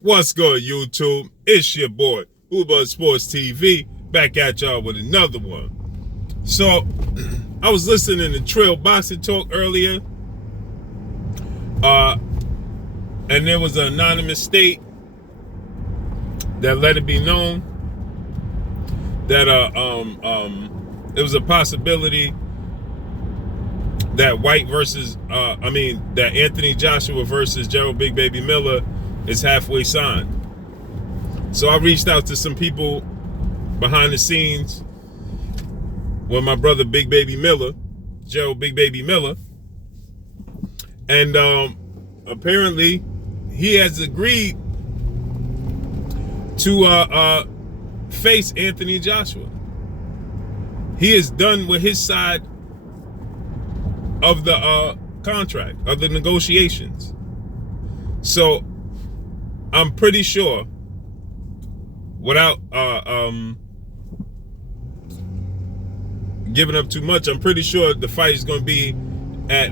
What's good, YouTube? It's your boy, Uber Sports TV, back at y'all with another one. So, I was listening to Trail Boxing Talk earlier, and there was an anonymous state that let it be known that it was a possibility that that Anthony Joshua versus Jarrell Big Baby Miller is halfway signed. So I reached out to some people behind the scenes with my brother Big Baby Miller, Jarrell Big Baby Miller, and apparently he has agreed to face Anthony Joshua. He is done with his side of the contract, of the negotiations. So I'm pretty sure, without giving up too much, I'm pretty sure the fight is going to be at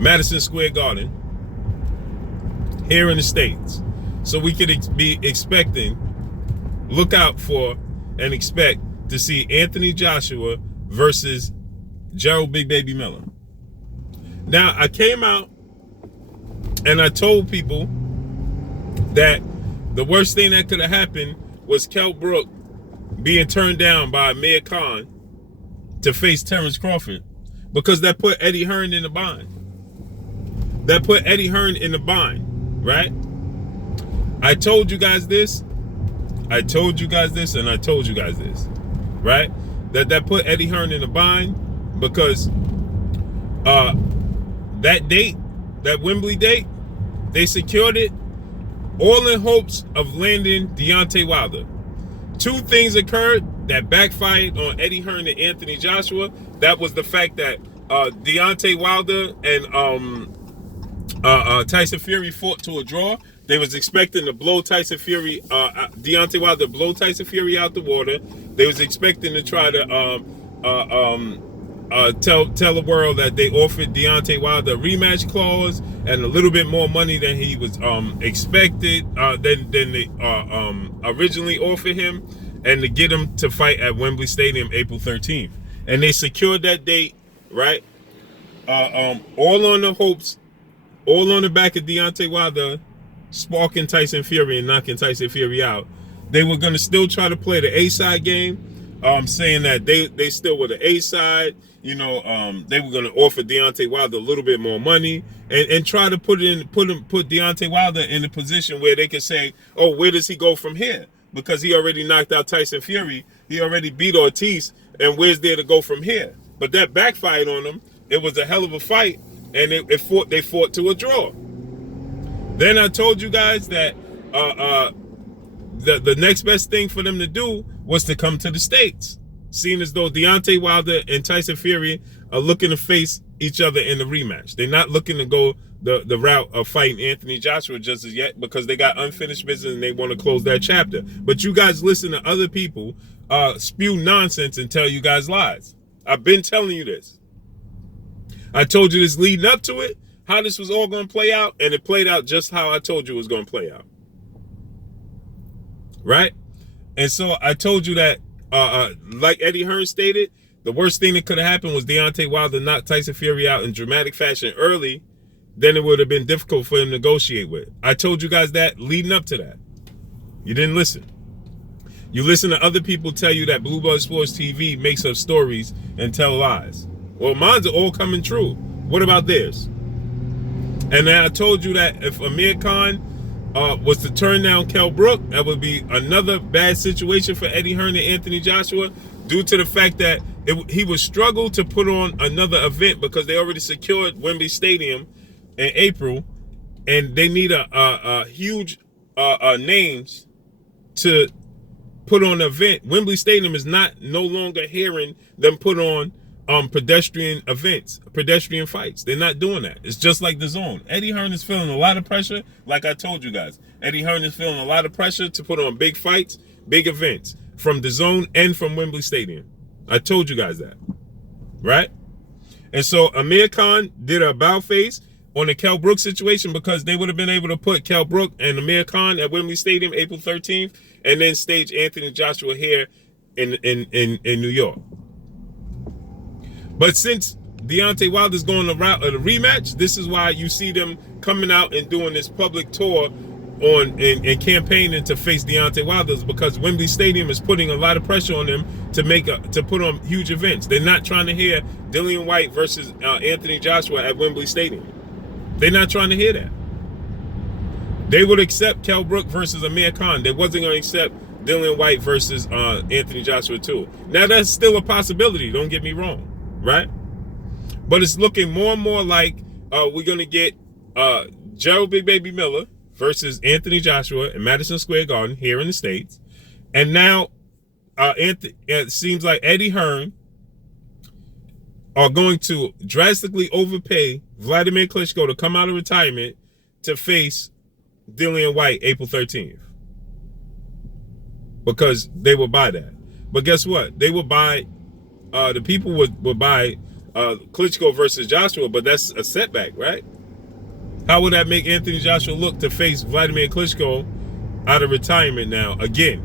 Madison Square Garden here in the States. So we could look out for and expect to see Anthony Joshua versus Jarrell Big Baby Miller. Now, I came out and I told people that the worst thing that could have happened was Kell Brook being turned down by Amir Khan to face Terrence Crawford, because that put Eddie Hearn in the bind. Right? I told you guys this, and I told you guys this, right? That put Eddie Hearn in the bind because that date, that Wembley date, they secured it all in hopes of landing Deontay Wilder. Two things occurred that backfired on Eddie Hearn and Anthony Joshua. That was the fact that Deontay Wilder and Tyson Fury fought to a draw. They was expecting to blow Tyson Fury, Deontay Wilder blow Tyson Fury out the water. They was expecting to try to tell the world that they offered Deontay Wilder a rematch clause and a little bit more money than he was expected, than they originally offered him, and to get him to fight at Wembley Stadium April 13th. And they secured that date, right? All on the hopes, all on the back of Deontay Wilder sparking Tyson Fury and knocking Tyson Fury out. They were going to still try to play the A-side game, saying that they still were the A-side. They were going to offer Deontay Wilder a little bit more money and try to put Deontay Wilder in a position where they could say, oh, where does he go from here? Because he already knocked out Tyson Fury. He already beat Ortiz. And where's there to go from here? But that backfired on them. It was a hell of a fight. And they fought to a draw. Then I told you guys that the next best thing for them to do was to come to the States, seeing as though Deontay Wilder and Tyson Fury are looking to face each other in the rematch. They're not looking to go the route of fighting Anthony Joshua just as yet, because they got unfinished business and they want to close that chapter. But you guys listen to other people spew nonsense and tell you guys lies. I've been telling you this. I told you this leading up to it, how this was all going to play out, and it played out just how I told you it was going to play out. Right? And so I told you that, like Eddie Hearn stated, the worst thing that could have happened was Deontay Wilder knocked Tyson Fury out in dramatic fashion early. Then it would have been difficult for him to negotiate with. I told you guys that leading up to that. You didn't listen. You listen to other people tell you that Blue Blood Sports TV makes up stories and tell lies. Well, mine's are all coming true. What about theirs? And then I told you that if Amir Khan was to turn down Kell Brook, that would be another bad situation for Eddie Hearn and Anthony Joshua, due to the fact that he would struggle to put on another event because they already secured Wembley Stadium in April, and they need a huge names to put on an event. Wembley Stadium is no longer hearing them put on pedestrian events, pedestrian fights. They're not doing that. It's just like the zone. Eddie Hearn is feeling a lot of pressure, like I told you guys. Eddie Hearn is feeling a lot of pressure to put on big fights, big events from the zone and from Wembley Stadium. I told you guys that, right? And so Amir Khan did a about face, on the Kell Brook situation, because they would have been able to put Kell Brook and Amir Khan at Wembley Stadium April 13th, and then stage Anthony Joshua here in New York. But since Deontay Wilder's going the route of the rematch, this is why you see them coming out and doing this public tour and campaigning to face Deontay Wilder, because Wembley Stadium is putting a lot of pressure on them to put on huge events. They're not trying to hear Dillian White versus Anthony Joshua at Wembley Stadium. They're not trying to hear that. They would accept Kell Brook versus Amir Khan. They wasn't going to accept Dillian White versus Anthony Joshua too. Now that's still a possibility. Don't get me wrong, right? But it's looking more and more like we're going to get Jarrell Big Baby Miller versus Anthony Joshua in Madison Square Garden here in the States. And now it seems like Eddie Hearn are going to drastically overpay Vladimir Klitschko to come out of retirement to face Dillian White April 13th. Because they will buy that. But guess what? They will buy, the people would buy Klitschko versus Joshua, but that's a setback, right? How would that make Anthony Joshua look to face Vladimir Klitschko out of retirement now again,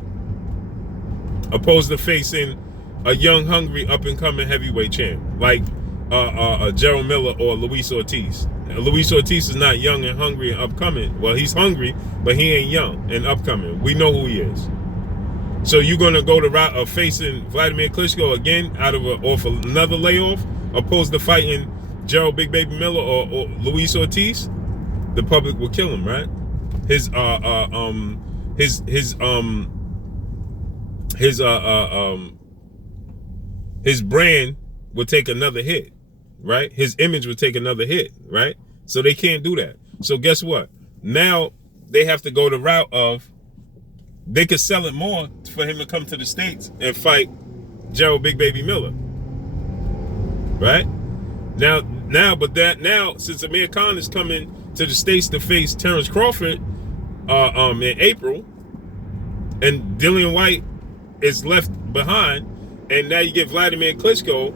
opposed to facing a young, hungry, up-and-coming heavyweight champ like Jarrell Miller or Luis Ortiz? Luis Ortiz is not young and hungry and upcoming. Well, he's hungry, but he ain't young and upcoming. We know who he is. So you're going to go the route of facing Vladimir Klitschko again off another layoff, opposed to fighting Jarrell Big Baby Miller or Luis Ortiz? The public will kill him, right? His brand would take another hit, right? His image would take another hit, right? So they can't do that. So guess what? Now they have to go the route of, they could sell it more for him to come to the States and fight Jarrell Big Baby Miller, right? Now, since Amir Khan is coming to the States to face Terrence Crawford in April, and Dillian White is left behind, and now you get Vladimir Klitschko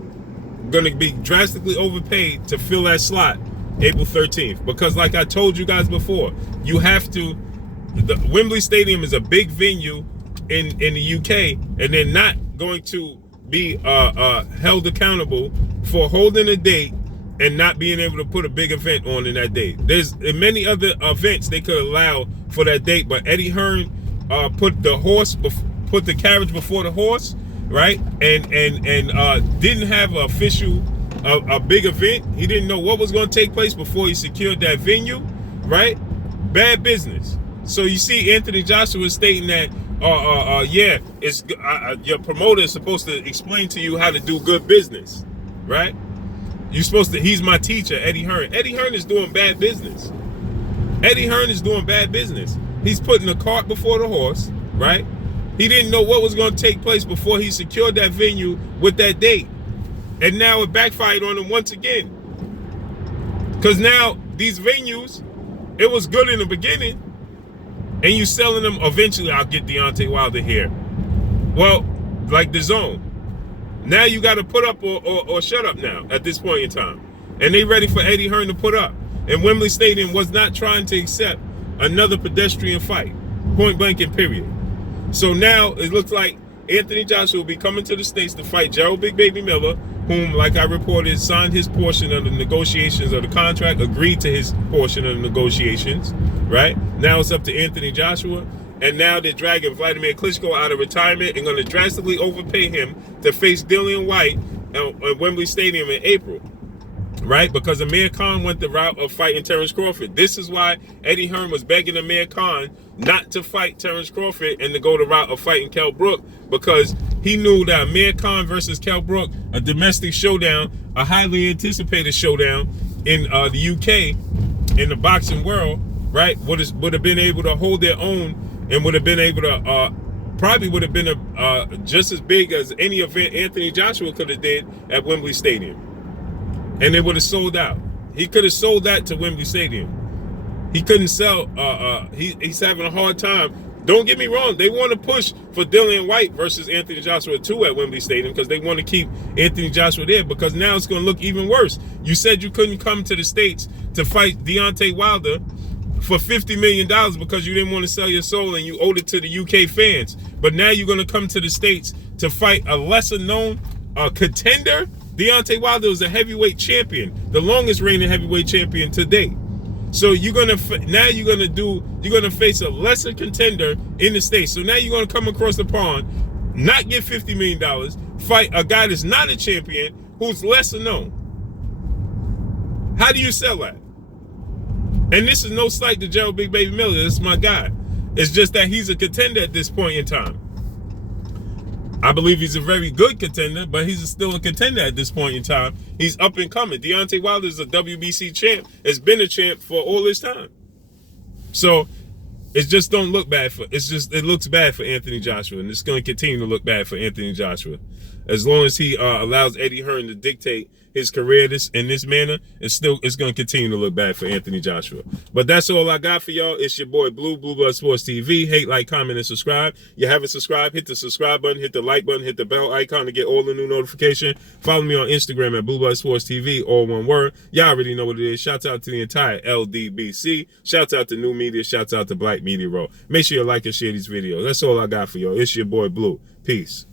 going to be drastically overpaid to fill that slot April 13th. Because like I told you guys before, you have to, the Wembley Stadium is a big venue in the UK, and they're not going to be held accountable for holding a date and not being able to put a big event on in that date. There's many other events they could allow for that date, but Eddie Hearn put the carriage before the horse, right? And didn't have an official a big event. He didn't know what was going to take place before he secured that venue, right? Bad business. So you see Anthony Joshua stating that, your promoter is supposed to explain to you how to do good business, right? You're supposed to, he's my teacher, Eddie Hearn. Eddie Hearn is doing bad business. Eddie Hearn is doing bad business. He's putting the cart before the horse, right? He didn't know what was going to take place before he secured that venue with that date. And now it backfired on him once again. Because now these venues, it was good in the beginning, and you selling them, eventually I'll get Deontay Wilder here. Well, like the Zone. Now you got to put up or shut up now at this point in time. And they ready for Eddie Hearn to put up. And Wembley Stadium was not trying to accept another pedestrian fight. Point blank and period. So now it looks like Anthony Joshua will be coming to the States to fight Jarrell Big Baby Miller, whom, like I reported, signed his portion of the negotiations of the contract, agreed to his portion of the negotiations, right? Now it's up to Anthony Joshua. And now they're dragging Vladimir Klitschko out of retirement and going to drastically overpay him to face Dillian White at Wembley Stadium in April, right? Because Amir Khan went the route of fighting Terrence Crawford. This is why Eddie Hearn was begging Amir Khan not to fight Terrence Crawford and to go the route of fighting Kell Brook, because he knew that Amir Khan versus Kell Brook, a domestic showdown, a highly anticipated showdown in the UK, in the boxing world, right, would have been able to hold their own, and would have been able to, probably would have been just as big as any event Anthony Joshua could have did at Wembley Stadium. And it would have sold out. He could have sold that to Wembley Stadium. He couldn't sell, he's having a hard time Don't get me wrong. They want to push for Dillian White versus Anthony Joshua 2 at Wembley Stadium because they want to keep Anthony Joshua there, because now it's going to look even worse. You said you couldn't come to the States to fight Deontay Wilder for $50 million because you didn't want to sell your soul and you owed it to the UK fans. But now you're going to come to the States to fight a lesser known contender. Deontay Wilder is a heavyweight champion, the longest reigning heavyweight champion to date. So you're gonna face a lesser contender in the States. So now you're gonna come across the pond, not get $50 million, fight a guy that's not a champion who's lesser known. How do you sell that? And this is no slight to Jarrell Big Baby Miller. This is my guy. It's just that he's a contender at this point in time. I believe he's a very good contender, but he's still a contender at this point in time. He's up and coming. Deontay Wilder is a WBC champ. Has been a champ for all this time. So it just don't look bad for. It looks bad for Anthony Joshua, and it's going to continue to look bad for Anthony Joshua as long as he allows Eddie Hearn to dictate his career in this manner. It's going to continue to look bad for Anthony Joshua. But that's all I got for y'all. It's your boy Blue Blood Sports TV. Hate, like, comment, and subscribe. You haven't subscribed, hit the subscribe button, hit the like button, hit the bell icon to get all the new notification. Follow me on Instagram at Blue Blood Sports TV, all one word. Y'all already know what it is. Shouts out to the entire LDBC. Shouts out to New Media. Shouts out to Black Media Row. Make sure you like and share these videos. That's all I got for y'all. It's your boy Blue. Peace.